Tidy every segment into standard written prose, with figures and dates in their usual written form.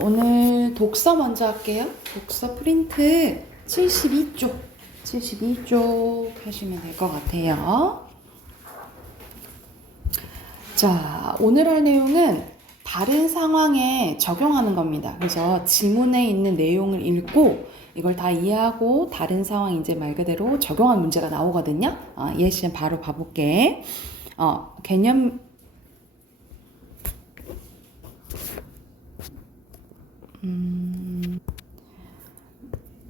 오늘 독서 먼저 할게요. 독서 프린트 72쪽 하시면 될 것 같아요. 자, 오늘 할 내용은 다른 상황에 적용하는 겁니다. 그래서 지문에 있는 내용을 읽고 이걸 다 이해하고 다른 상황 이제 말 그대로 적용한 문제가 나오거든요. 예시 시간 바로 봐볼게. 개념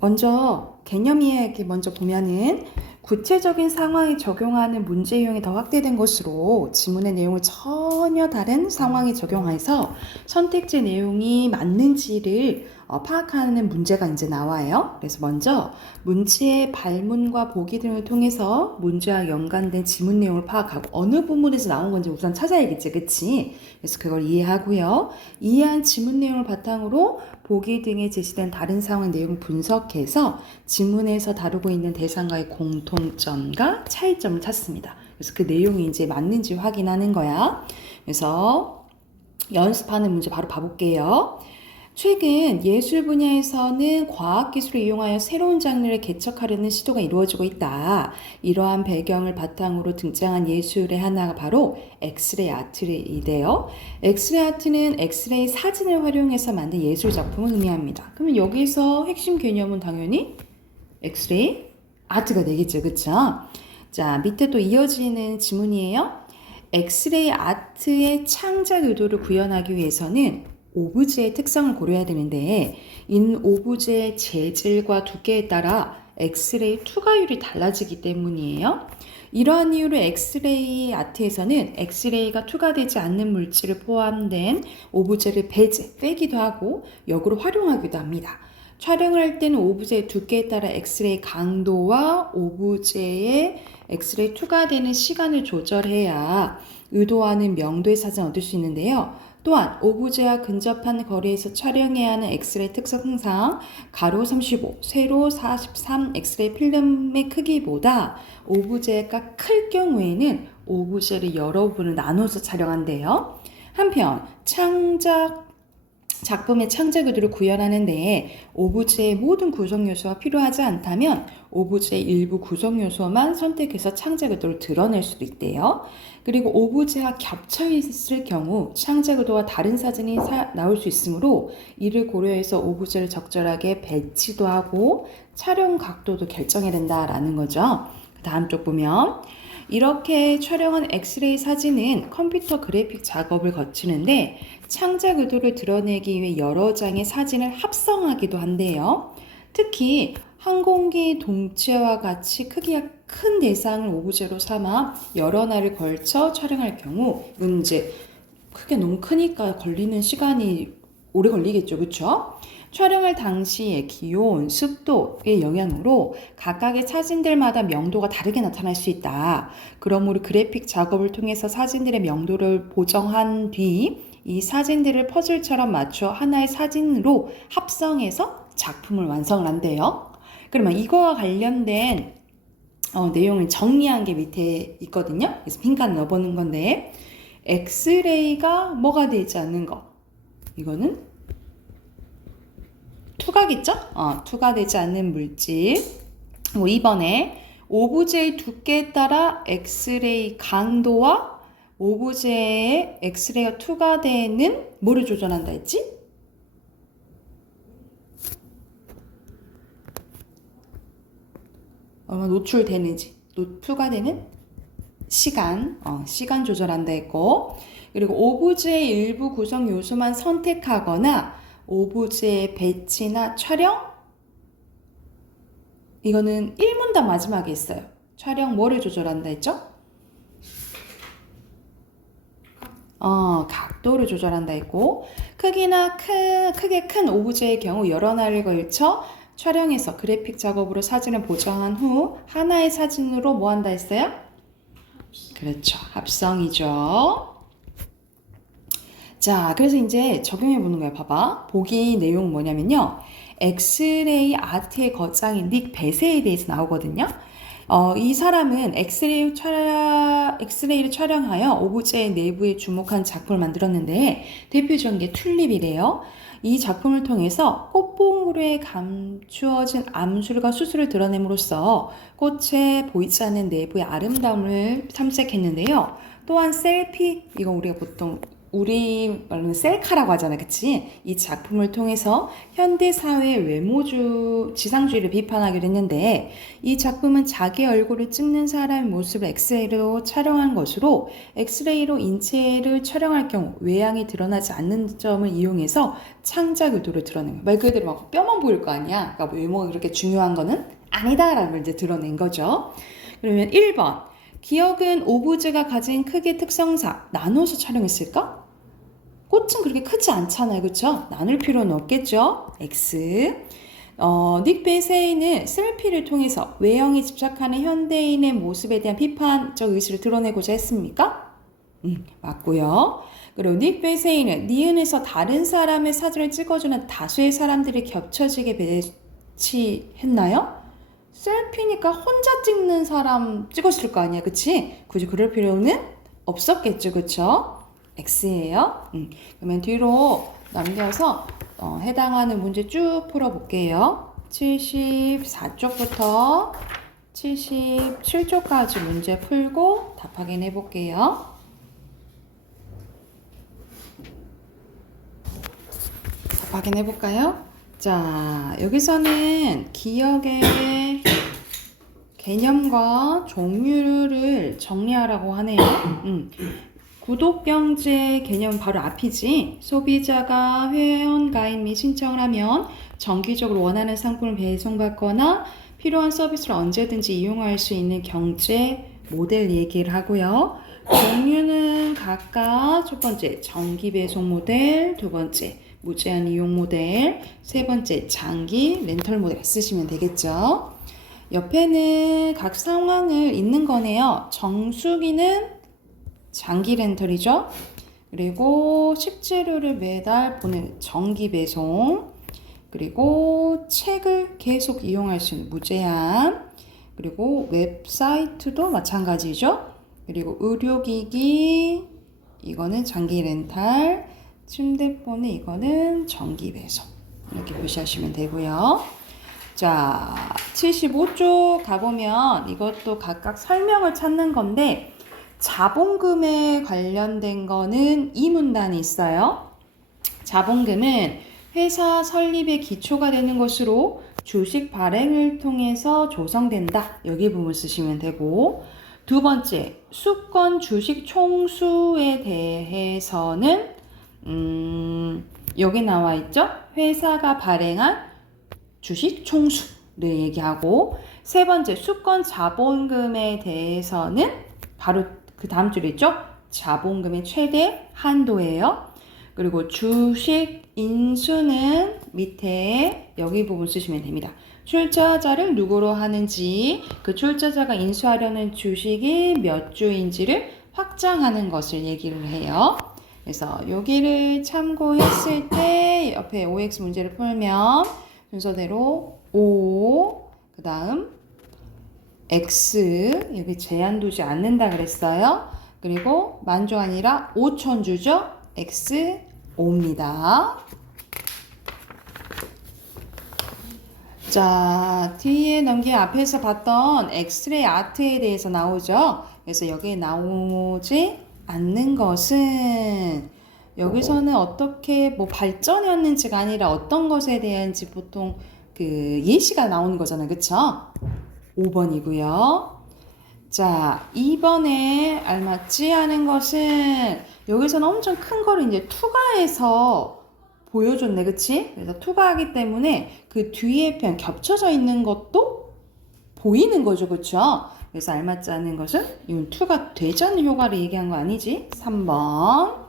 먼저 개념 이야기 먼저 보면은 구체적인 상황에 적용하는 문제 유형이 더 확대된 것으로 지문의 내용을 전혀 다른 상황에 적용해서 선택지 내용이 맞는지를 파악하는 문제가 이제 나와요. 그래서 먼저 문제의 발문과 보기 등을 통해서 문제와 연관된 지문 내용을 파악하고 어느 부분에서 나온 건지 우선 찾아야겠지, 그치? 그래서 그걸 이해하고요. 이해한 지문 내용을 바탕으로 보기 등에 제시된 다른 상황 내용을 분석해서 지문에서 다루고 있는 대상과의 공통점과 차이점을 찾습니다. 그래서 그 내용이 이제 맞는지 확인하는 거야. 그래서 연습하는 문제 바로 봐볼게요. 최근 예술 분야에서는 과학기술을 이용하여 새로운 장르를 개척하려는 시도가 이루어지고 있다. 이러한 배경을 바탕으로 등장한 예술의 하나가 바로 엑스레이 아트인데요. 엑스레이 아트는 엑스레이 사진을 활용해서 만든 예술 작품을 의미합니다. 그러면 여기서 핵심 개념은 당연히 엑스레이 아트가 되겠죠, 그쵸? 자, 밑에 또 이어지는 지문이에요. 엑스레이 아트의 창작 의도를 구현하기 위해서는 오브제의 특성을 고려해야 되는데 이는 오브제의 재질과 두께에 따라 엑스레이 투과율이 달라지기 때문이에요. 이러한 이유로 엑스레이 아트에서는 엑스레이가 투과되지 않는 물질을 포함된 오브제를 빼기도 하고 역으로 활용하기도 합니다. 촬영을 할 때는 오브제의 두께에 따라 엑스레이 강도와 오브제의 엑스레이 투과되는 시간을 조절해야 의도하는 명도의 사진을 얻을 수 있는데요. 또한 오브제와 근접한 거리에서 촬영해야 하는 엑스레이 특성상 가로 35, 세로 43 엑스레이 필름의 크기보다 오브제가 클 경우에는 오브제를 여러 부분을 나눠서 촬영한대요. 한편 작품의 창작 의도를 구현하는 데에 오브제의 모든 구성 요소가 필요하지 않다면 오브제의 일부 구성 요소만 선택해서 창작 의도를 드러낼 수도 있대요. 그리고 오브제와 겹쳐 있을 경우 창작 의도와 다른 사진이 나올 수 있으므로 이를 고려해서 오브제를 적절하게 배치도 하고 촬영 각도도 결정해야 된다라는 거죠. 다음 쪽 보면 이렇게 촬영한 엑스레이 사진은 컴퓨터 그래픽 작업을 거치는데 창작 의도를 드러내기 위해 여러 장의 사진을 합성하기도 한대요. 특히 항공기 동체와 같이 크기가 큰 대상을 오브제로 삼아 여러 날을 걸쳐 촬영할 경우 이건 이제 크기가 너무 크니까 걸리는 시간이 오래 걸리겠죠, 그렇죠? 촬영할 당시의 기온, 습도의 영향으로 각각의 사진들마다 명도가 다르게 나타날 수 있다. 그러므로 그래픽 작업을 통해서 사진들의 명도를 보정한 뒤 이 사진들을 퍼즐처럼 맞춰 하나의 사진으로 합성해서 작품을 완성을 한대요. 그러면 이거와 관련된 내용을 정리한 게 밑에 있거든요. 그래서 빈칸을 넣어보는 건데 엑스레이가 뭐가 되지 않는 거. 이거는 투과겠죠? 투과되지 않는 물질. 2번에 오브제의 두께에 따라 엑스레이 강도와 오브제의 엑스레이가 투과되는 뭐를 조절한다 했지? 얼마 노출되는지, 투과되는 시간, 시간 조절한다 했고, 그리고 오브제의 일부 구성 요소만 선택하거나 오브제의 배치나 촬영? 이거는 1문단 마지막에 있어요. 촬영 뭐를 조절한다 했죠? 각도를 조절한다 했고 크게 큰 오브제의 경우 여러 날을 걸쳐 촬영해서 그래픽 작업으로 사진을 보정한 후 하나의 사진으로 뭐 한다 했어요? 그렇죠. 합성이죠. 자, 그래서 이제 적용해 보는 거예요. 봐봐. 보기 내용 뭐냐면요. 엑스레이 아트의 거장인 닉 베세에 대해서 나오거든요. 이 사람은 엑스레이를 촬영하여 오브제의 내부에 주목한 작품을 만들었는데 대표적인 게 튤립이래요. 이 작품을 통해서 꽃봉오리에 감추어진 암술과 수술을 드러냄으로써 꽃의 보이지 않는 내부의 아름다움을 탐색했는데요. 또한 셀피, 이거 우리가 보통 우리 말로는 셀카라고 하잖아, 그치? 이 작품을 통해서 현대사회의 지상주의를 비판하기로 했는데 이 작품은 자기 얼굴을 찍는 사람의 모습을 엑스레이로 촬영한 것으로 엑스레이로 인체를 촬영할 경우 외양이 드러나지 않는 점을 이용해서 창작 의도를 드러낸 거야. 말 그대로 막 뼈만 보일 거 아니야. 그러니까 외모가 그렇게 중요한 거는 아니다라는 걸 이제 드러낸 거죠. 그러면 1번. 기억은 오브제가 가진 크기의 특성상 나눠서 촬영했을까? 꽃은 그렇게 크지 않잖아요. 그쵸? 나눌 필요는 없겠죠? X. 닉 베세이는 셀피를 통해서 외형에 집착하는 현대인의 모습에 대한 비판적 의식을 드러내고자 했습니까? 맞고요. 그리고 닉 베세이는 니은에서 다른 사람의 사진을 찍어주는 다수의 사람들이 겹쳐지게 배치했나요? 셀피니까 혼자 찍는 사람 찍었을 거 아니야, 그치? 굳이 그럴 필요는 없었겠죠, 그쵸? X예요. 그러면 뒤로 넘겨서 해당하는 문제 쭉 풀어볼게요. 74쪽부터 77쪽까지 문제 풀고 답 확인해 볼게요. 답 확인해 볼까요? 자, 여기서는 기억의 개념과 종류를 정리하라고 하네요. 구독경제 개념 바로 앞이지. 소비자가 회원가입 및 신청을 하면 정기적으로 원하는 상품을 배송받거나 필요한 서비스를 언제든지 이용할 수 있는 경제 모델 얘기를 하고요. 종류는 각각 첫 번째 정기 배송 모델, 두 번째 무제한 이용 모델, 세 번째 장기 렌털 모델 쓰시면 되겠죠. 옆에는 각 상황을 있는 거네요. 정수기는 장기 렌털이죠. 그리고 식재료를 매달 보내는 정기 배송, 그리고 책을 계속 이용할 수 있는 무제한, 그리고 웹사이트도 마찬가지죠. 그리고 의료기기, 이거는 장기 렌탈, 침대폰은 이거는 정기 배송. 이렇게 표시하시면 되고요. 자, 75쪽 가보면 이것도 각각 설명을 찾는 건데 자본금에 관련된 거는 이 문단이 있어요. 자본금은 회사 설립의 기초가 되는 것으로 주식 발행을 통해서 조성된다. 여기 부분 쓰시면 되고, 두 번째, 수권 주식 총수에 대해서는 여기 나와 있죠? 회사가 발행한 주식 총수를 얘기하고, 세 번째, 수권 자본금에 대해서는 바로 그 다음 줄에 있죠? 자본금의 최대 한도예요. 그리고 주식 인수는 밑에 여기 부분 쓰시면 됩니다. 출자자를 누구로 하는지, 그 출자자가 인수하려는 주식이 몇 주인지를 확장하는 것을 얘기를 해요. 그래서 여기를 참고했을 때 옆에 OX 문제를 풀면 순서대로 O, 그 다음 X, 여기 제한 두지 않는다 그랬어요. 그리고 만조 아니라 5천 주죠. X, O입니다. 자, 뒤에 넘긴 앞에서 봤던 엑스레이 아트에 대해서 나오죠. 그래서 여기에 나오지 않는 것은 여기서는 어떻게 뭐 발전해 왔는지가 아니라 어떤 것에 대한지 보통 그 예시가 나오는 거잖아요. 그쵸? 5번이고요. 자, 2번에 알맞지 않은 것은 여기서는 엄청 큰 거를 이제 투과해서 보여줬네. 그치? 그래서 투과하기 때문에 그 뒤에 편 겹쳐져 있는 것도 보이는 거죠. 그쵸? 그래서 알맞지 않은 것은 이건 투가 되지 않는 효과를 얘기한 거 아니지? 3번.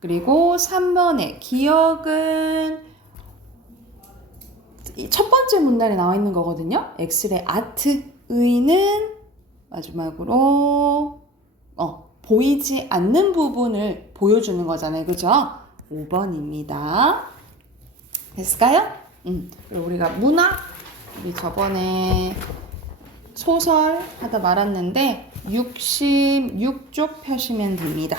그리고 3번에 기억은 첫 번째 문단에 나와 있는 거거든요. 엑스레이 아트의는 마지막으로 보이지 않는 부분을 보여주는 거잖아요. 그죠? 5번입니다. 됐을까요? 그리고 우리가 문학, 우리 저번에 소설 하다 말았는데 66쪽 펴시면 됩니다.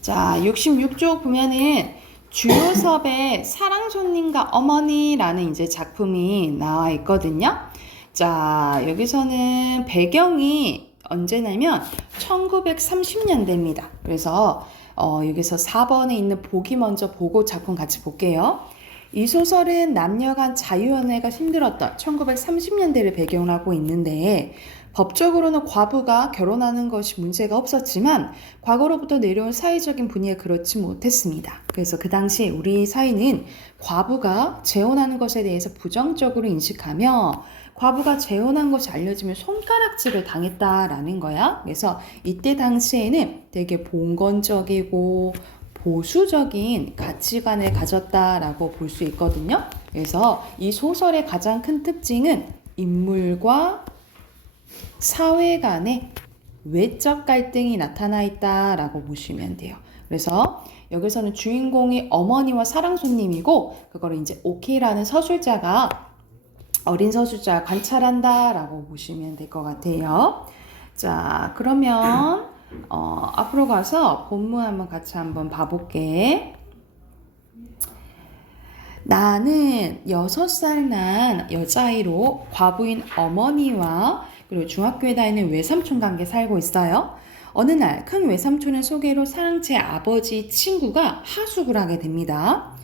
자, 66쪽 보면은 주요섭의 사랑 손님과 어머니라는 이제 작품이 나와 있거든요. 자, 여기서는 배경이 언제냐면 1930년대입니다. 그래서 여기서 4번에 있는 보기 먼저 보고 작품 같이 볼게요. 이 소설은 남녀 간 자유연애가 힘들었던 1930년대를 배경으로 하고 있는데 법적으로는 과부가 결혼하는 것이 문제가 없었지만 과거로부터 내려온 사회적인 분위기가 그렇지 못했습니다. 그래서 그 당시 우리 사회는 과부가 재혼하는 것에 대해서 부정적으로 인식하며 과부가 재혼한 것이 알려지면 손가락질을 당했다라는 거야. 그래서 이때 당시에는 되게 봉건적이고 보수적인 가치관을 가졌다라고 볼 수 있거든요. 그래서 이 소설의 가장 큰 특징은 인물과 사회 간의 외적 갈등이 나타나 있다라고 보시면 돼요. 그래서 여기서는 주인공이 어머니와 사랑 손님이고 그거를 이제 오키라는 서술자가 어린 서술자가 관찰한다라고 보시면 될 것 같아요. 자, 그러면 앞으로 가서 본문 한번 봐볼게. 나는 6살 난 여자아이로 과부인 어머니와 그리고 중학교에 다니는 외삼촌과 함께 살고 있어요. 어느 날 큰 외삼촌의 소개로 사랑제 아버지 친구가 하숙을 하게 됩니다.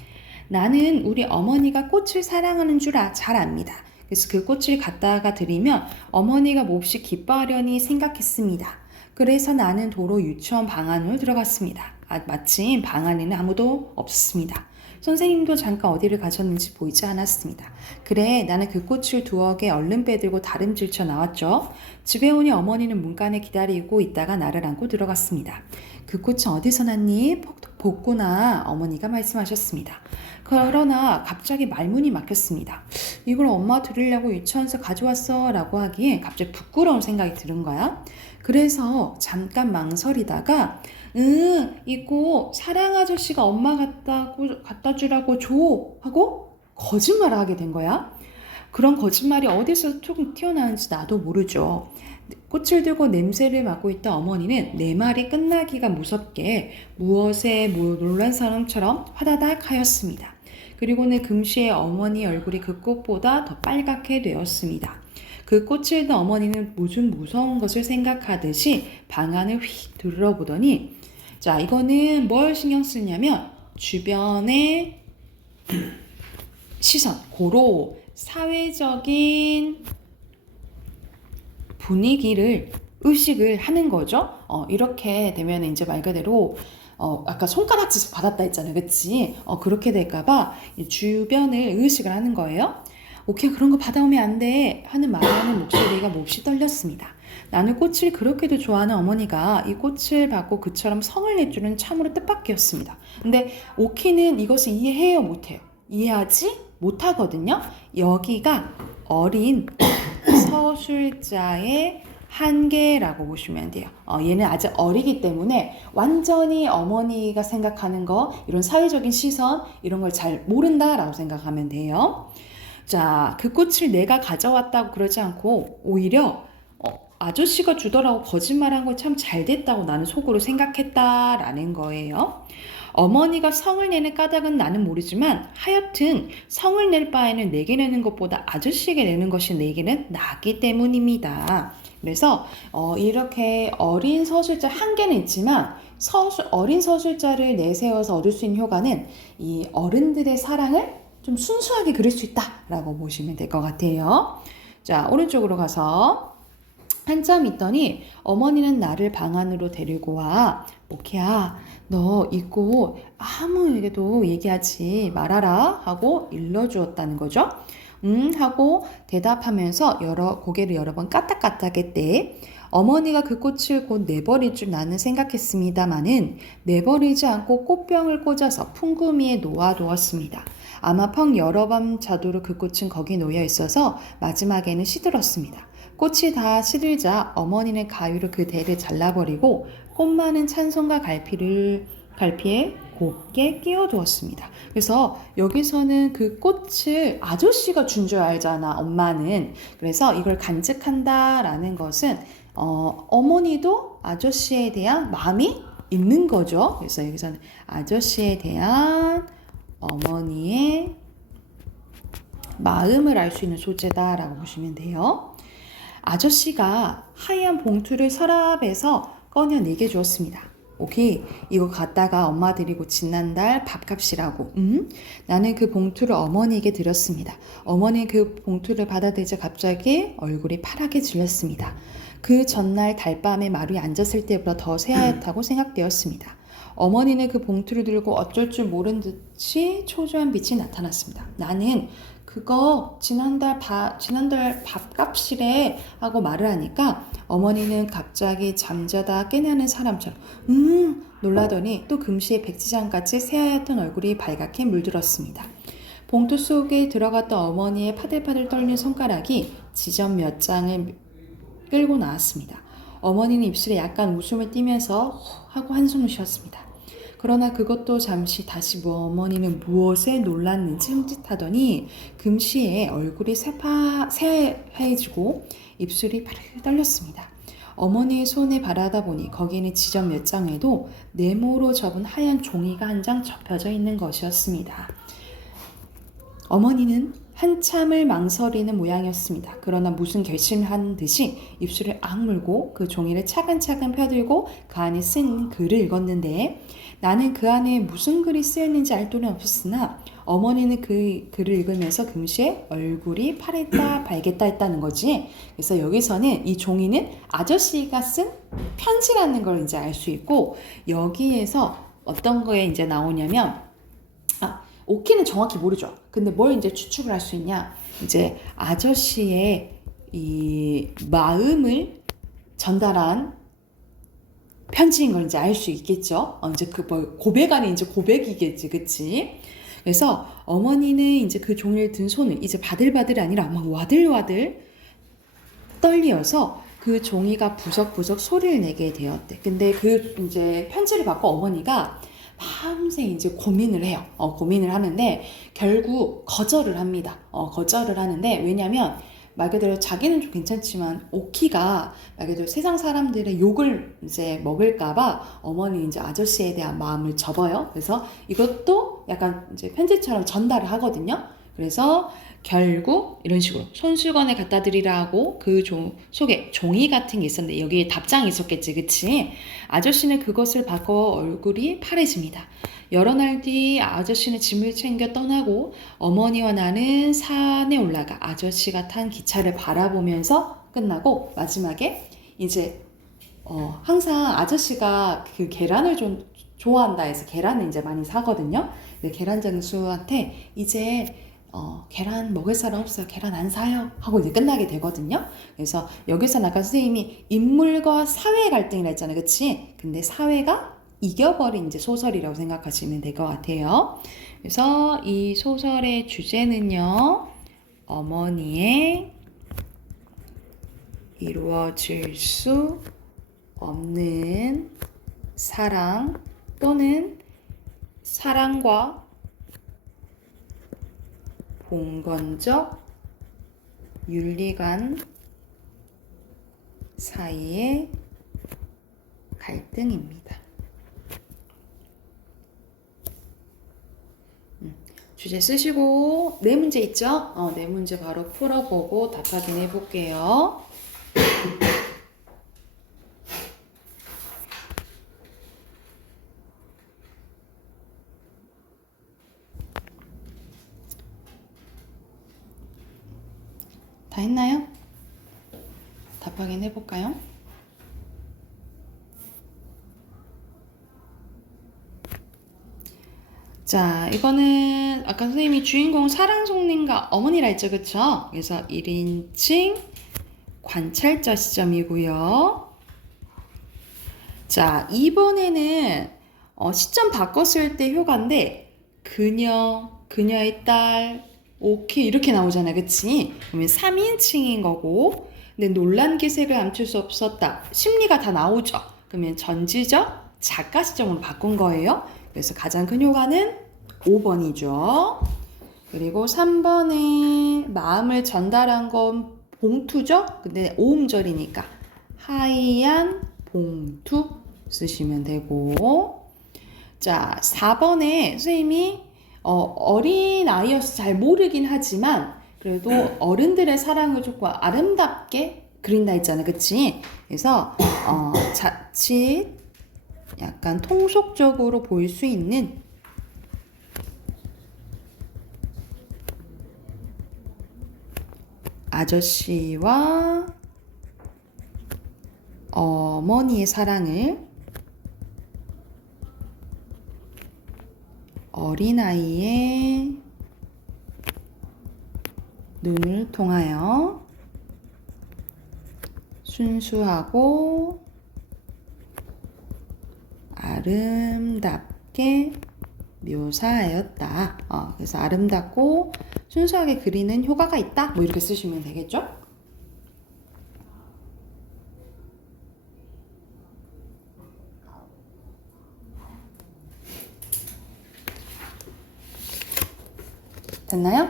나는 우리 어머니가 꽃을 사랑하는 줄 잘 압니다. 그래서 그 꽃을 갖다가 드리면 어머니가 몹시 기뻐하려니 생각했습니다. 그래서 나는 도로 유치원 방 안으로 들어갔습니다. 마침 방 안에는 아무도 없었습니다. 선생님도 잠깐 어디를 가셨는지 보이지 않았습니다. 그래, 나는 그 꽃을 두어 개 얼른 빼들고 다름질쳐 나왔죠. 집에 오니 어머니는 문간에 기다리고 있다가 나를 안고 들어갔습니다. 그 꽃은 어디서 났니? 복구나 어머니가 말씀하셨습니다. 그러나 갑자기 말문이 막혔습니다. 이걸 엄마 드리려고 유치원에서 가져왔어 라고 하기에 갑자기 부끄러운 생각이 드는 거야. 그래서 잠깐 망설이다가 이거 사랑 아저씨가 엄마 갖다 주라고 줘 하고 거짓말을 하게 된 거야. 그런 거짓말이 어디서 조금 튀어나오는지 나도 모르죠. 꽃을 들고 냄새를 맡고 있던 어머니는 내 말이 끝나기가 무섭게 무엇에 놀란 사람처럼 화다닥 하였습니다. 그리고는 금시에 어머니 얼굴이 그 꽃보다 더 빨갛게 되었습니다. 그 꽃을 든 어머니는 무슨 무서운 것을 생각하듯이 방 안을 휙 둘러보더니 자, 이거는 뭘 신경 쓰냐면 주변의 시선, 고로 사회적인 분위기를 의식을 하는 거죠. 이렇게 되면 이제 말 그대로 아까 손가락질 받았다 했잖아요. 그치? 그렇게 될까봐 주변을 의식을 하는 거예요. 오케이, 그런 거 받아오면 안 돼 하는 말하는 목소리가 몹시 떨렸습니다. 나는 꽃을 그렇게도 좋아하는 어머니가 이 꽃을 받고 그처럼 성을 내주는 참으로 뜻밖이었습니다. 근데 오키는 이것을 이해해요, 못해요? 이해하지 못하거든요. 여기가 어린 서술자의 한계라고 보시면 돼요. 얘는 아직 어리기 때문에 완전히 어머니가 생각하는 거, 이런 사회적인 시선, 이런 걸 잘 모른다라고 생각하면 돼요. 자, 그 꽃을 내가 가져왔다고 그러지 않고 오히려 아저씨가 주더라고 거짓말한 거 참 잘 됐다고 나는 속으로 생각했다라는 거예요. 어머니가 성을 내는 까닭은 나는 모르지만 하여튼 성을 낼 바에는 내게 내는 것보다 아저씨에게 내는 것이 내게는 낫기 때문입니다. 그래서 이렇게 어린 서술자 한계는 있지만 어린 서술자를 내세워서 얻을 수 있는 효과는 이 어른들의 사랑을 좀 순수하게 그릴 수 있다라고 보시면 될 것 같아요. 자, 오른쪽으로 가서 한참 있더니 어머니는 나를 방 안으로 데리고 와. 오키야, 너 이 꽃 아무에게도 얘기하지 말아라 하고 일러주었다는 거죠. 하고 대답하면서 고개를 여러 번 까딱까딱했대. 어머니가 그 꽃을 곧 내버릴 줄 나는 생각했습니다마는 내버리지 않고 꽃병을 꽂아서 풍구미에 놓아두었습니다. 아마 펑 여러 밤 자도록 그 꽃은 거기 놓여 있어서 마지막에는 시들었습니다. 꽃이 다 시들자 어머니는 가위로 그 대를 잘라버리고 꽃 많은 찬송과 갈피를 갈피에 곱게 끼워두었습니다. 그래서 여기서는 그 꽃을 아저씨가 준 줄 알잖아, 엄마는. 그래서 이걸 간직한다라는 것은 어머니도 아저씨에 대한 마음이 있는 거죠. 그래서 여기서는 아저씨에 대한 어머니의 마음을 알 수 있는 소재다라고 보시면 돼요. 아저씨가 하얀 봉투를 서랍에서 꺼내내게 주었습니다. 오케이, 이거 갖다가 엄마 드리고 지난달 밥값이라고. 나는 그 봉투를 어머니에게 드렸습니다. 어머니 그 봉투를 받아들자 갑자기 얼굴이 파랗게 질렸습니다. 그 전날 달밤에 마루에 앉았을 때보다 더 새하얗다고 생각되었습니다. 어머니는 그 봉투를 들고 어쩔 줄 모른 듯이 초조한 빛이 나타났습니다. 나는 그거 지난달 밥값이래 하고 말을 하니까 어머니는 갑자기 잠자다 깨나는 사람처럼 놀라더니 또 금시에 백지장같이 새하얗던 얼굴이 발갛게 물들었습니다. 봉투 속에 들어갔던 어머니의 파들파들 떨리는 손가락이 지점 몇 장을 끌고 나왔습니다. 어머니는 입술에 약간 웃음을 띠면서 하고 한숨을 쉬었습니다. 그러나 그것도 잠시 다시 어머니는 무엇에 놀랐는지 흠칫하더니 금시에 얼굴이 새하얘지고 입술이 파르르 떨렸습니다. 어머니의 손에 바라다 보니 거기에는 지점 몇 장에도 네모로 접은 하얀 종이가 한 장 접혀져 있는 것이었습니다. 어머니는 한참을 망설이는 모양이었습니다. 그러나 무슨 결심을 한 듯이 입술을 악물고 그 종이를 차근차근 펴들고 그 안에 쓴 글을 읽었는데 나는 그 안에 무슨 글이 쓰였는지 알 도는 없었으나 어머니는 그 글을 읽으면서 금시에 얼굴이 파랬다 발겠다 했다는 거지. 그래서 여기서는 이 종이는 아저씨가 쓴 편지라는 걸 이제 알 수 있고, 여기에서 어떤 거에 이제 나오냐면 오키는 정확히 모르죠. 근데 뭘 이제 추측을 할 수 있냐? 이제 아저씨의 이 마음을 전달한 편지인 걸 이제 알 수 있겠죠. 이제 그 뭐 고백 안에 이제 고백이겠지, 그치? 그래서 어머니는 이제 그 종이를 든 손을 이제 바들바들이 아니라 막 와들와들 떨리어서 그 종이가 부석부석 소리를 내게 되었대. 근데 그 이제 편지를 받고 어머니가 밤새 이제 고민을 해요. 고민을 하는데 결국 거절을 합니다. 거절을 하는데 왜냐면 말 그대로 자기는 좀 괜찮지만 오키가 말 그대로 세상 사람들의 욕을 이제 먹을까봐 어머니 이제 아저씨에 대한 마음을 접어요. 그래서 이것도 약간 이제 편지처럼 전달을 하거든요. 그래서 결국 이런 식으로 손수건에 갖다 드리라고 그 속에 종이 같은 게 있었는데 여기에 답장이 있었겠지, 그치? 아저씨는 그것을 받고 얼굴이 파래집니다. 여러 날 뒤 아저씨는 짐을 챙겨 떠나고 어머니와 나는 산에 올라가 아저씨가 탄 기차를 바라보면서 끝나고 마지막에 이제 항상 아저씨가 그 계란을 좀 좋아한다 해서 계란을 이제 많이 사거든요. 계란 장수한테 이제 계란 먹을 사람 없어요. 계란 안 사요. 하고 이제 끝나게 되거든요. 그래서 여기서 아까 선생님이 인물과 사회 갈등이라 했잖아요. 그치? 근데 사회가 이겨버린 이제 소설이라고 생각하시면 될 것 같아요. 그래서 이 소설의 주제는요, 어머니의 이루어질 수 없는 사랑 또는 사랑과 봉건적 윤리관 사이의 갈등입니다. 주제 쓰시고 네 문제 있죠? 네 문제 바로 풀어보고 답 확인해 볼게요. 다 했나요? 답 확인해 볼까요? 자, 이거는 아까 선생님이 주인공 사랑송님과 어머니라 했죠, 그쵸? 그래서 1인칭 관찰자 시점이고요. 자, 이번에는 시점 바꿨을 때 효과인데 그녀의 딸, 오케이 이렇게 나오잖아, 그치? 그러면 3인칭인 거고, 근데 놀란 기색을 감출 수 없었다. 심리가 다 나오죠. 그러면 전지적 작가 시점으로 바꾼 거예요. 그래서 가장 큰 효과는 5번이죠. 그리고 3번에 마음을 전달한 건 봉투죠? 근데 오음절이니까 하얀 봉투 쓰시면 되고, 자, 4번에 선생님이 어린 아이여서 잘 모르긴 하지만 그래도 어른들의 사랑을 조금 아름답게 그린다 했잖아, 그치? 그래서 자칫 약간 통속적으로 보일 수 있는 아저씨와 어머니의 사랑을 어린아이의 눈을 통하여 순수하고 아름답게 묘사하였다. 그래서 아름답고 순수하게 그리는 효과가 있다. 뭐 이렇게 쓰시면 되겠죠? 됐나요?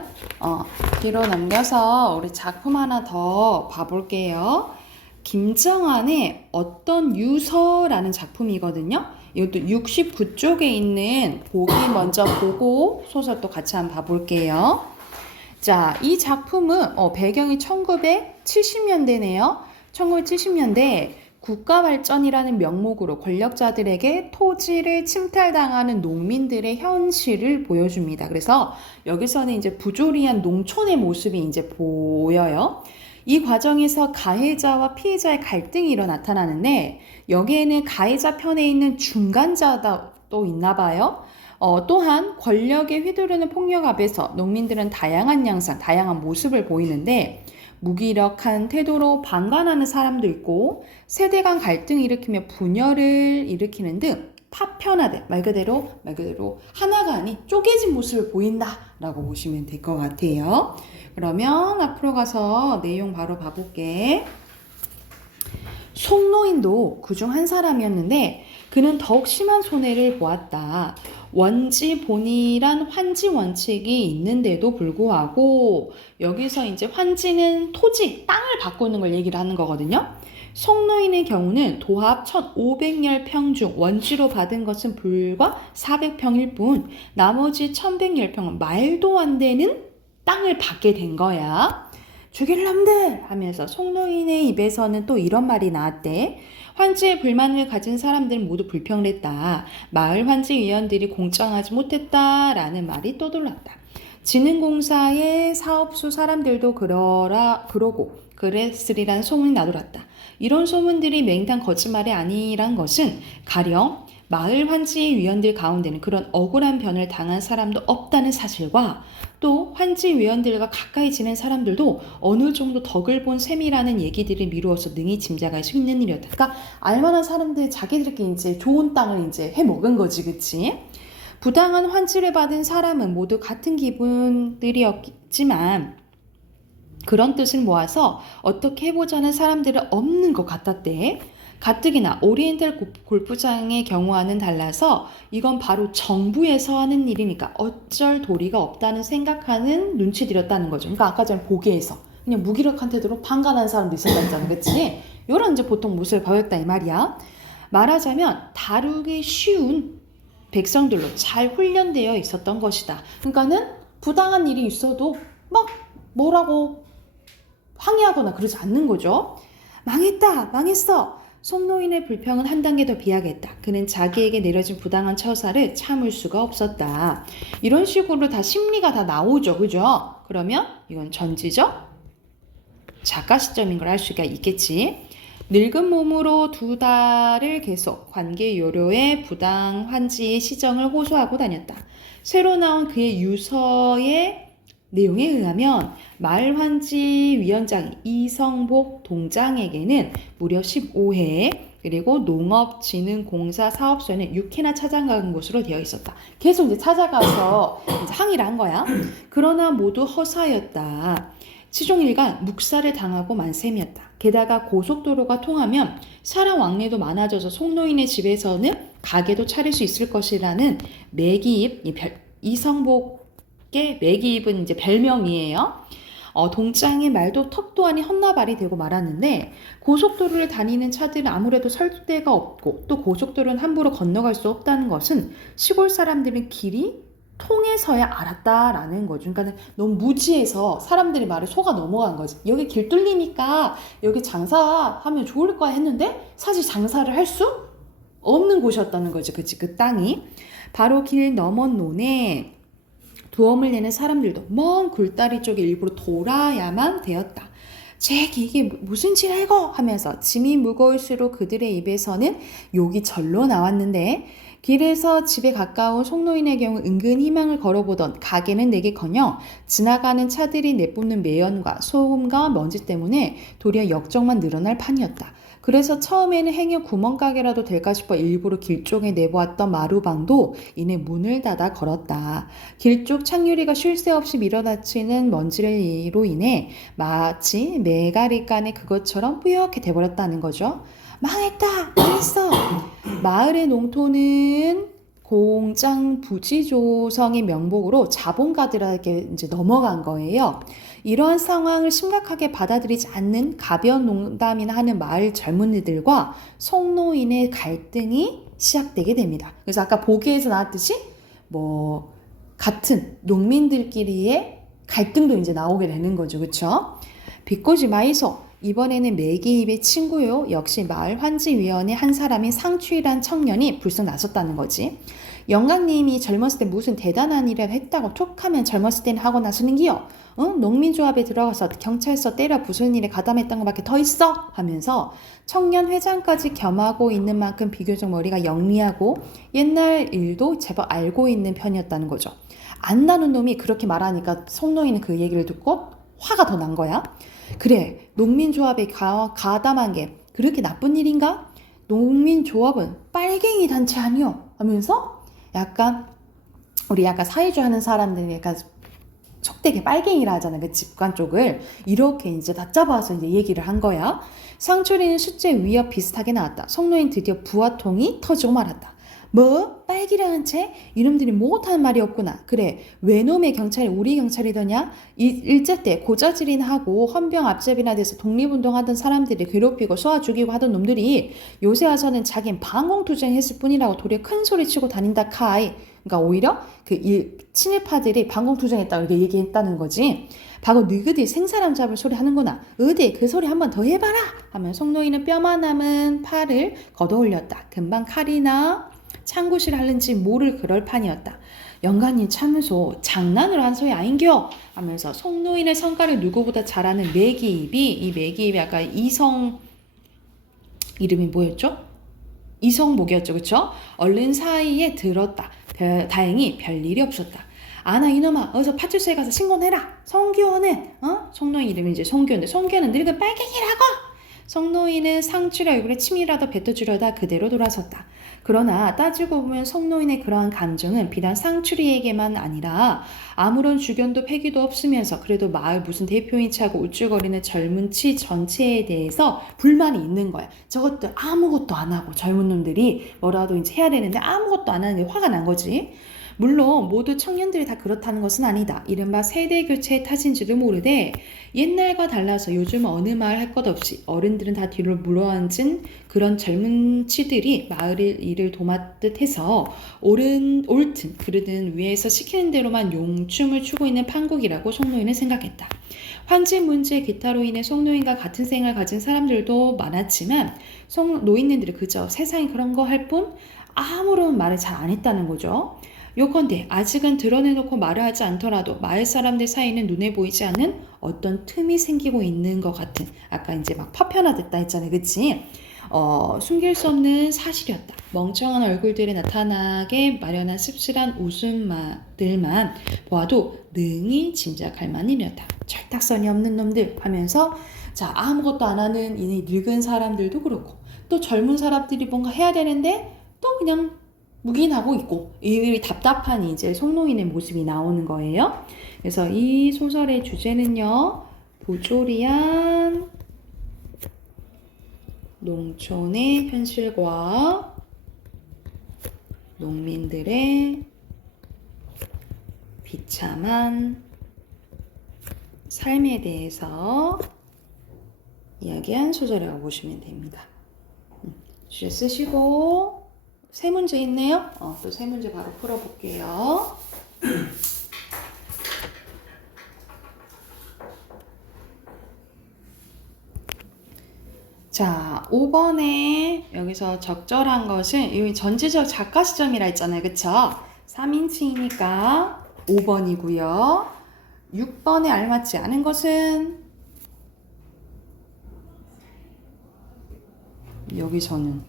뒤로 넘겨서 우리 작품 하나 더 봐볼게요. 김정환의 어떤 유서라는 작품이거든요. 이것도 69쪽에 있는 보기 먼저 보고 소설도 같이 한번 봐볼게요. 자, 이 작품은 배경이 1970년대네요. 1970년대 국가발전이라는 명목으로 권력자들에게 토지를 침탈당하는 농민들의 현실을 보여줍니다. 그래서 여기서는 이제 부조리한 농촌의 모습이 이제 보여요. 이 과정에서 가해자와 피해자의 갈등이 나타나는데 여기에는 가해자 편에 있는 중간자도 있나 봐요. 또한 권력에 휘두르는 폭력 앞에서 농민들은 다양한 양상, 다양한 모습을 보이는데 무기력한 태도로 방관하는 사람도 있고 세대 간 갈등을 일으키며 분열을 일으키는 등 파편화된 말 그대로 하나가 아닌 쪼개진 모습을 보인다라고 보시면 될 것 같아요. 그러면 앞으로 가서 내용 바로 봐볼게. 송노인도 그중 한 사람이었는데 그는 더욱 심한 손해를 보았다. 원지본이란 환지 원칙이 있는데도 불구하고 여기서 이제 환지는 토지, 땅을 바꾸는 걸 얘기를 하는 거거든요. 송노인의 경우는 도합 1500여 중 원지로 받은 것은 불과 400평일 뿐 나머지 1110평은 말도 안 되는 땅을 받게 된 거야. 죽일 놈들 하면서 송노인의 입에서는 또 이런 말이 나왔대. 환지에 불만을 가진 사람들은 모두 불평을 했다. 마을 환지위원들이 공정하지 못했다라는 말이 떠돌랐다. 진흥공사의 사업소 사람들도 그러고 그랬으리란 소문이 나돌았다. 이런 소문들이 맹탕 거짓말이 아니란 것은 가령 마을 환지위원들 가운데는 그런 억울한 변을 당한 사람도 없다는 사실과 또 환지위원들과 가까이 지낸 사람들도 어느 정도 덕을 본 셈이라는 얘기들을 미루어서 능히 짐작할 수 있는 일이었다. 그러니까 알만한 사람들 자기들끼리 이제 좋은 땅을 이제 해먹은 거지, 그치? 부당한 환지를 받은 사람은 모두 같은 기분들이었지만 그런 뜻을 모아서 어떻게 해보자는 사람들은 없는 것 같았대. 가뜩이나 오리엔탈 골프장의 경우와는 달라서 이건 바로 정부에서 하는 일이니까 어쩔 도리가 없다는 생각하는 눈치들였다는 거죠. 그러니까 아까 전에 보기에서 그냥 무기력한 태도로 방관한 사람도 있었다잖아, 그치? 이런 이제 보통 모습을 보였다 이 말이야. 말하자면 다루기 쉬운 백성들로 잘 훈련되어 있었던 것이다. 그러니까는 부당한 일이 있어도 막 뭐라고 항의하거나 그러지 않는 거죠. 망했다, 망했어. 송노인의 불평은 한 단계 더 비하겠다. 그는 자기에게 내려진 부당한 처사를 참을 수가 없었다. 이런 식으로 다 심리가 다 나오죠, 그죠? 그러면 이건 전지적 작가 시점인 걸 알 수가 있겠지. 늙은 몸으로 2달을 계속 관계 요료의 부당 환지의 시정을 호소하고 다녔다. 새로 나온 그의 유서의 내용에 의하면 마을 환지 위원장 이성복 동장에게는 무려 15회 그리고 농업진흥공사 사업소에는 6회나 찾아간 것으로 되어 있었다. 계속 이제 찾아가서 이제 항의를 한 거야. 그러나 모두 허사였다. 시종일관 묵살을 당하고 만 셈이었다. 게다가 고속도로가 통하면 사람 왕래도 많아져서 송노인의 집에서는 가게도 차릴 수 있을 것이라는 매기입, 이성복의 매기입은 이제 별명이에요. 동장의 말도 턱도 아닌 헛나발이 되고 말았는데 고속도로를 다니는 차들은 아무래도 설 데가 없고 또 고속도로는 함부로 건너갈 수 없다는 것은 시골 사람들은 길이 통해서야 알았다라는 거죠. 그러니까 너무 무지해서 사람들이 말에 속아 넘어간 거지. 여기 길 뚫리니까 여기 장사하면 좋을 거야 했는데 사실 장사를 할 수 없는 곳이었다는 거죠. 그치? 그 땅이. 바로 길 너먼 논에 두엄을 내는 사람들도 먼 굴다리 쪽에 일부러 돌아야만 되었다. 잭 이게 무슨 짓이고 하면서 짐이 무거울수록 그들의 입에서는 욕이 절로 나왔는데 길에서 집에 가까운 송노인의 경우 은근 희망을 걸어보던 가게는 내게커녕 지나가는 차들이 내뿜는 매연과 소음과 먼지 때문에 도리어 역정만 늘어날 판이었다. 그래서 처음에는 행여 구멍가게라도 될까 싶어 일부러 길 쪽에 내보았던 마루방도 이내 문을 닫아 걸었다. 길 쪽 창유리가 쉴 새 없이 밀어닥치는 먼지로 인해 마치 메가리간에 그것처럼 뿌옇게 돼버렸다는 거죠. 망했다! 망했어! 마을의 농토는 공장 부지 조성의 명목으로 자본가들에게 이제 넘어간 거예요. 이러한 상황을 심각하게 받아들이지 않는 가벼운 농담이나 하는 마을 젊은이들과 송노인의 갈등이 시작되게 됩니다. 그래서 아까 보기에서 나왔듯이 같은 농민들끼리의 갈등도 이제 나오게 되는 거죠. 그렇죠? 비꼬지 마이소. 이번에는 매기입의 친구요. 역시 마을 환지위원회 한 사람인 상추이란 청년이 불쑥 나섰다는 거지. 영감님이 젊었을 때 무슨 대단한 일을 했다고 툭하면 젊었을 때는 하고 나서는 기요. 농민조합에 들어가서 경찰서 때려 부수는 일에 가담했던 것밖에 더 있어? 하면서 청년 회장까지 겸하고 있는 만큼 비교적 머리가 영리하고 옛날 일도 제법 알고 있는 편이었다는 거죠. 안 나는 놈이 그렇게 말하니까 송노인은 그 얘기를 듣고 화가 더 난 거야. 그래, 농민조합에 가담한 게 그렇게 나쁜 일인가? 농민조합은 빨갱이 단체 아니요? 하면서 우리 약간 사회주의 하는 사람들이 약간 속되게 빨갱이라 하잖아. 그 집관 쪽을. 이렇게 이제 다 잡아서 이제 얘기를 한 거야. 상철이는 숫제 위협 비슷하게 나왔다. 송노인 드디어 부화통이 터지고 말았다. 뭐? 빨기라는 채? 이놈들이 못하는 말이 없구나. 그래, 외놈의 경찰이 우리 경찰이더냐? 일제 때 고자질이나 하고 헌병 앞잡이나 돼서 독립운동하던 사람들이 괴롭히고 쏘아 죽이고 하던 놈들이 요새 와서는 자긴 반공투쟁했을 뿐이라고 도리어 큰 소리 치고 다닌다 카이. 그러니까 오히려 친일파들이 반공투쟁했다고 이렇게 얘기했다는 거지. 바고 너희들 생사람 잡을 소리 하는구나. 어디 그 소리 한번 더 해봐라 하면 송노인은 뼈만 남은 팔을 걷어올렸다. 금방 칼이나 창구실 할는지 모를 그럴 판이었다. 영감님 참으소 장난으로 한 소리 아닌겨 하면서 송노인의 성깔을 누구보다 잘 아는 매기입이 이 매기입이 아까 이성 이름이 뭐였죠? 이성목이었죠. 그쵸? 얼른 사이에 들었다. 다행히 별일이 없었다. 아나 이놈아 어서 파출소에 가서 신고해라. 송교는 송노인 이름이 이제 송교인데 송교는 늙은 빨갱이라고. 송노인은 상추의 얼굴에 침이라도 뱉어주려다 그대로 돌아섰다. 그러나 따지고 보면 송노인의 그러한 감정은 비단 상추리에게만 아니라 아무런 주견도 패기도 없으면서 그래도 마을 무슨 대표인 차고 우쭐거리는 젊은 치 전체에 대해서 불만이 있는 거야. 저것들 아무것도 안 하고 젊은 놈들이 뭐라도 이제 해야 되는데 아무것도 안 하는 게 화가 난 거지. 물론 모두 청년들이 다 그렇다는 것은 아니다. 이른바 세대교체의 탓인지도 모르되 옛날과 달라서 요즘 어느 마을 할 것 없이 어른들은 다 뒤로 물어앉은 그런 젊은 치들이 마을 일을 도맡듯 해서 옳든 그르든 위에서 시키는 대로만 용춤을 추고 있는 판국이라고 송노인은 생각했다. 환지 문제 기타로 인해 송노인과 같은 생각을 가진 사람들도 많았지만 노인네들이 그저 세상에 그런 거 할 뿐 아무런 말을 잘 안 했다는 거죠. 요컨대 아직은 드러내놓고 말을 하지 않더라도 마을 사람들 사이는 눈에 보이지 않는 어떤 틈이 생기고 있는 것 같은 아까 이제 막 파편화됐다 했잖아요. 그치? 숨길 수 없는 사실이었다. 멍청한 얼굴들이 나타나게 마련한 씁쓸한 웃음들만 보아도 능히 짐작할 만이었다. 철딱선이 없는 놈들 하면서 자 아무것도 안 하는 이 늙은 사람들도 그렇고 또 젊은 사람들이 뭔가 해야 되는데 또 그냥 묵인하고 있고 이 답답한 이제 송노인의 모습이 나오는 거예요. 그래서 이 소설의 주제는요. 부조리한 농촌의 현실과 농민들의 비참한 삶에 대해서 이야기한 소설이라고 보시면 됩니다. 주제 쓰시고 세 문제 있네요. 또 세 문제 바로 풀어볼게요. 자, 5번에 여기서 적절한 것은 여기 전체적 작가 시점이라 했잖아요. 그쵸? 3인칭이니까 5번이고요. 6번에 알맞지 않은 것은 여기서는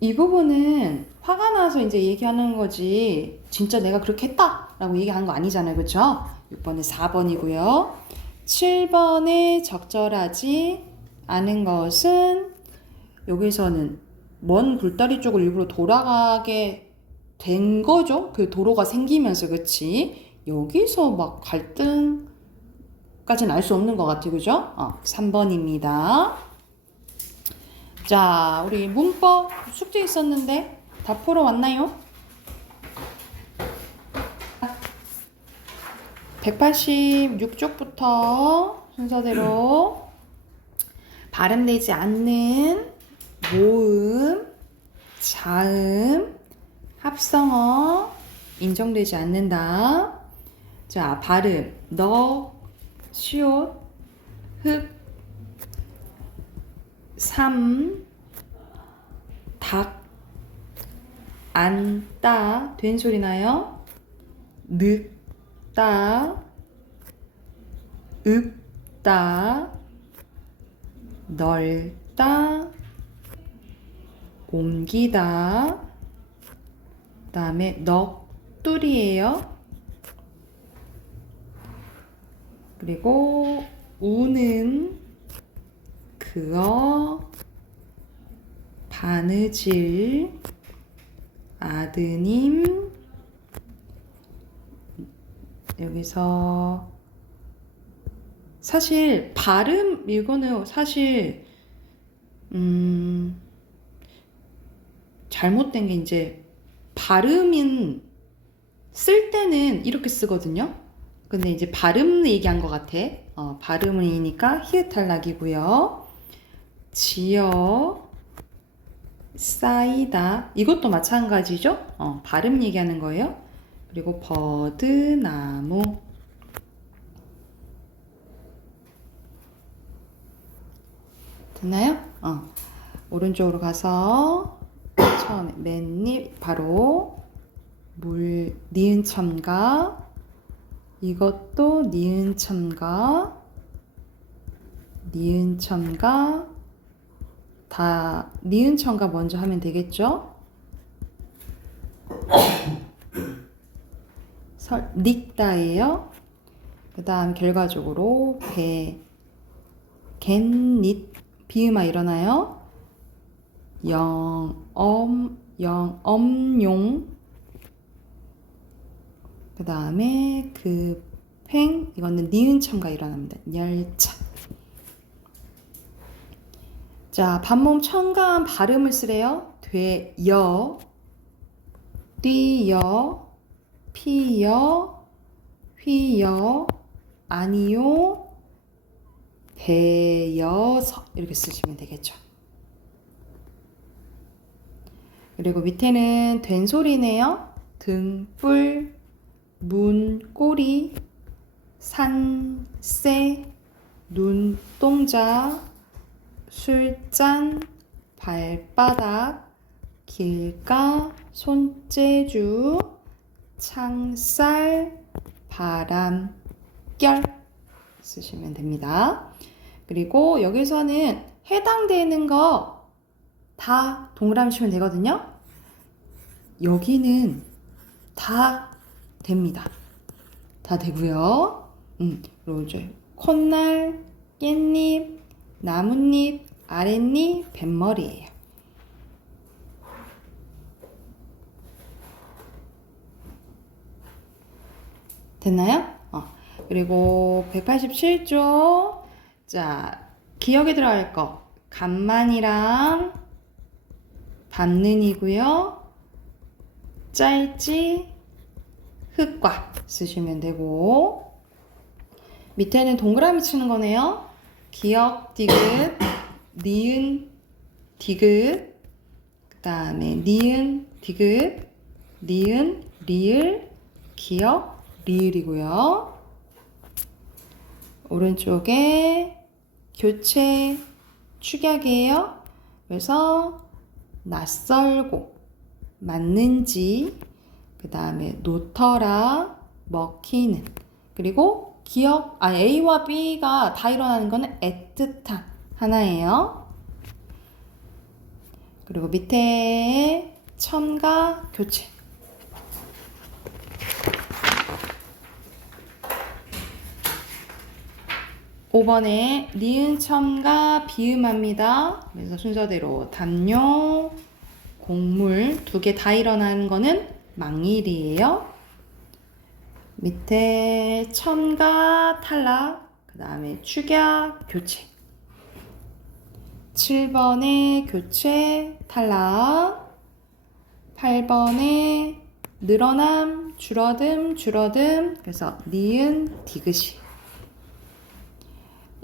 이 부분은 화가 나서 이제 얘기하는 거지 진짜 내가 그렇게 했다 라고 얘기하는 거 아니잖아요. 그쵸? 6번에 4번이고요. 7번에 적절하지 않은 것은 여기서는 먼 굴다리 쪽을 일부러 돌아가게 된 거죠. 그 도로가 생기면서. 그치? 여기서 막 갈등까지는 알 수 없는 것 같아요. 그죠? 3번입니다. 자, 우리 문법 숙제 있었는데 다 풀어 왔나요? 186쪽부터 순서대로 발음되지 않는 모음, 자음, 합성어 인정되지 않는다. 자, 발음 너, 시옷, 흑, 삼, 닭, 안따 된 소리 나요? 늑다, 읍다, 넓다, 옮기다. 그 다음에 넋두리예요. 그리고 우는, 그어, 바느질, 아드님. 여기서 사실 발음 이거는 사실 잘못된 게 이제 발음인 쓸 때는 이렇게 쓰거든요. 근데 이제 발음 얘기한 것 같아. 발음이니까 히읗 탈락이고요. 지어, 쌓이다. 이것도 마찬가지죠. 발음 얘기하는 거예요. 그리고 버드나무. 됐나요? 오른쪽으로 가서 처음에 맨입 바로 물 니은 첨가. 이것도 니은 첨가. 니은 첨가. 다 니은 첨가 먼저 하면 되겠죠? 닉다예요. 그 다음 결과적으로 갯닛 비음아 일어나요. 엄용. 그 다음에 팽 이거는 니은 첨가 일어납니다. 열차. 자, 반몸 첨가한 발음을 쓰래요. 되여, 뛰여, 피여, 휘여, 아니요, 배여서 이렇게 쓰시면 되겠죠. 그리고 밑에는 된 소리네요. 등불, 문, 꼬리, 산, 새, 눈동자, 술잔, 발바닥, 길가, 손재주, 창살, 바람결 쓰시면 됩니다. 그리고 여기서는 해당되는 거 다 동그라미 치면 되거든요. 여기는 다 됩니다. 다 되고요. 그리고 이제 콧날, 깻잎, 나뭇잎, 아랫잎, 뱃머리예요. 됐나요? 그리고 187쪽. 자, 기억에 들어갈 거. 간만이랑 밤는이고요. 짤지, 흑과 쓰시면 되고, 밑에는 동그라미 치는 거네요. 기억, 디귿, 니은, 디귿, 그 다음에 니은, 디귿, 니은, 리을, 기억, 리을이고요. 오른쪽에 교체, 축약이에요. 그래서 낯설고, 맞는지, 그 다음에 놓더라, 먹히는, 그리고 기억, A와 B가 다 일어나는 거는 애틋한 하나예요. 그리고 밑에 첨가, 교체. 5번에 니은 첨가 비음합니다. 그래서 순서대로 담요, 곡물 두 개 다 일어나는 거는 망일이에요. 밑에 첨가 탈락, 그 다음에 축약 교체. 7번에 교체 탈락, 8번에 늘어남 줄어듦 줄어듦, 그래서 니은 디귿이.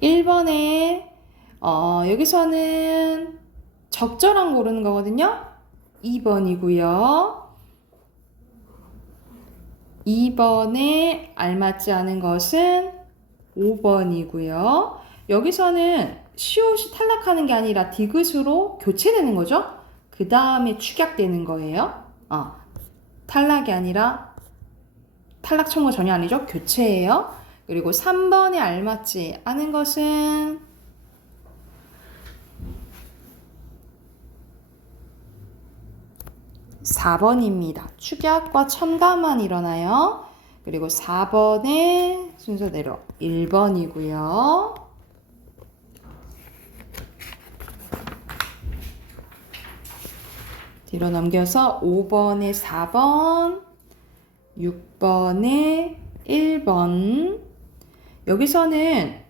1번에 여기서는 적절한 고르는 거거든요. 2번이고요. 2번에 알맞지 않은 것은 5번이고요. 여기서는 시옷이 탈락하는 게 아니라 디귿으로 교체되는 거죠. 그 다음에 축약되는 거예요. 탈락이 아니라 탈락 청구 전혀 아니죠. 교체예요. 그리고 3번에 알맞지 않은 것은 4번입니다. 축약과 첨가만 일어나요. 그리고 4번에 순서대로 1번이고요. 뒤로 넘겨서 5번에 4번, 6번에 1번. 여기서는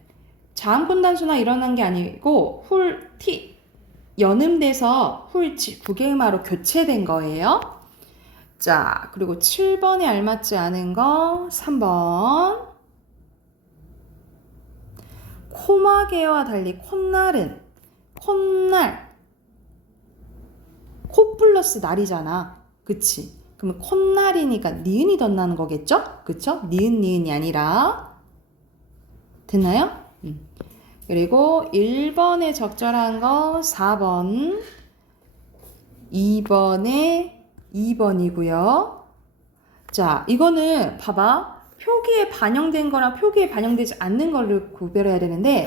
자음분단수나 일어난 게 아니고 연음돼서 훌치, 부개음화로 교체된 거예요. 자, 그리고 7번에 알맞지 않은 거 3번. 코마개와 달리 콧날은 콧날, 코 플러스 날이잖아. 그치? 그러면 콧날이니까 니은이 덧나는 거겠죠? 그쵸? 니은이 아니라. 됐나요? 그리고 1번에 적절한 거 4번, 2번에 2번이고요. 자, 이거는 봐봐. 표기에 반영된 거랑 표기에 반영되지 않는 거를 구별해야 되는데,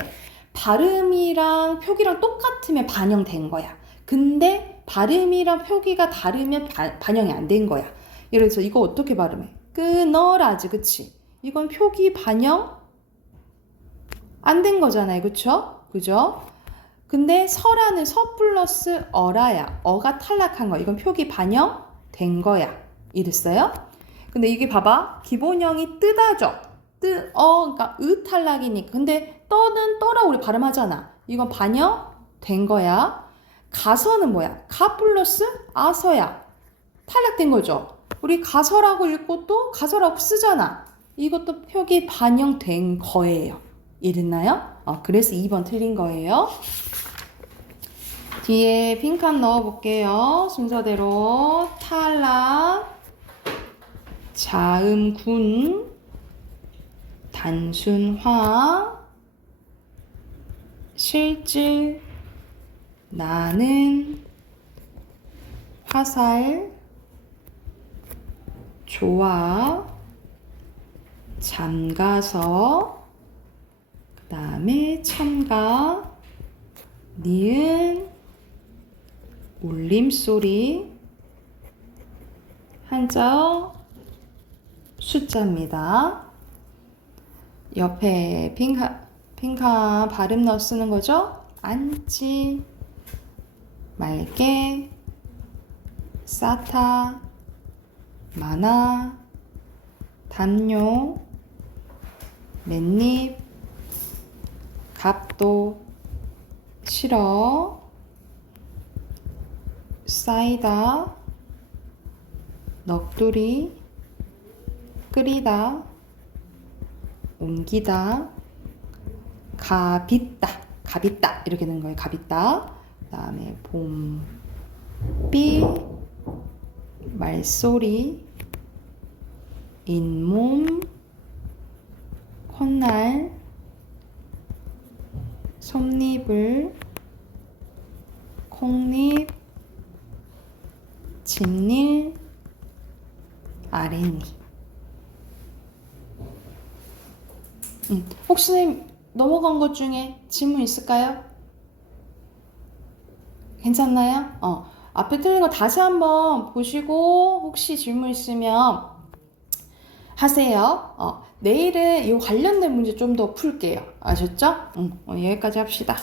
발음이랑 표기랑 똑같으면 반영된 거야. 근데 발음이랑 표기가 다르면 반영이 안 된 거야. 예를 들어서 이거 어떻게 발음해? 끊어라지, 그치? 이건 표기 반영 안 된 거잖아요. 그쵸? 그죠? 근데 서라는 서 플러스 어라야. 어가 탈락한 거. 이건 표기 반영 된 거야. 이랬어요? 근데 이게 봐봐. 기본형이 뜨다죠. 그러니까 으 탈락이니까. 근데 떠는 떠라 우리 발음하잖아. 이건 반영 된 거야. 가서는 뭐야? 가 플러스 아서야. 탈락된 거죠. 우리 가서라고 읽고 또 가서라고 쓰잖아. 이것도 표기 반영된 거예요. 이랬나요? 그래서 2번 틀린 거예요. 뒤에 빈칸 넣어볼게요. 순서대로 탈락, 자음군, 단순화, 실질, 나는, 화살, 좋아, 잠가서, 그 다음에 첨가, 니은, 울림소리, 한자어, 숫자입니다. 옆에 빈칸 발음 넣어 쓰는 거죠. 앉지, 맑게, 싸타, 많아, 담요, 맨입, 갑도, 실어, 쌓이다, 넋두리, 끓이다, 옮기다, 가빗다, 가빗다 이렇게 되는 거예요. 가빗다. 그 다음에 봄비, 말소리, 잇몸, 콧날, 솜니불, 콩잎, 집닐, 아랫니. 혹시 선생님 넘어간 것 중에 질문 있을까요? 괜찮나요? 앞에 틀린 거 다시 한번 보시고 혹시 질문 있으면 하세요. 내일은 이 관련된 문제 좀 더 풀게요. 아셨죠? 여기까지 합시다.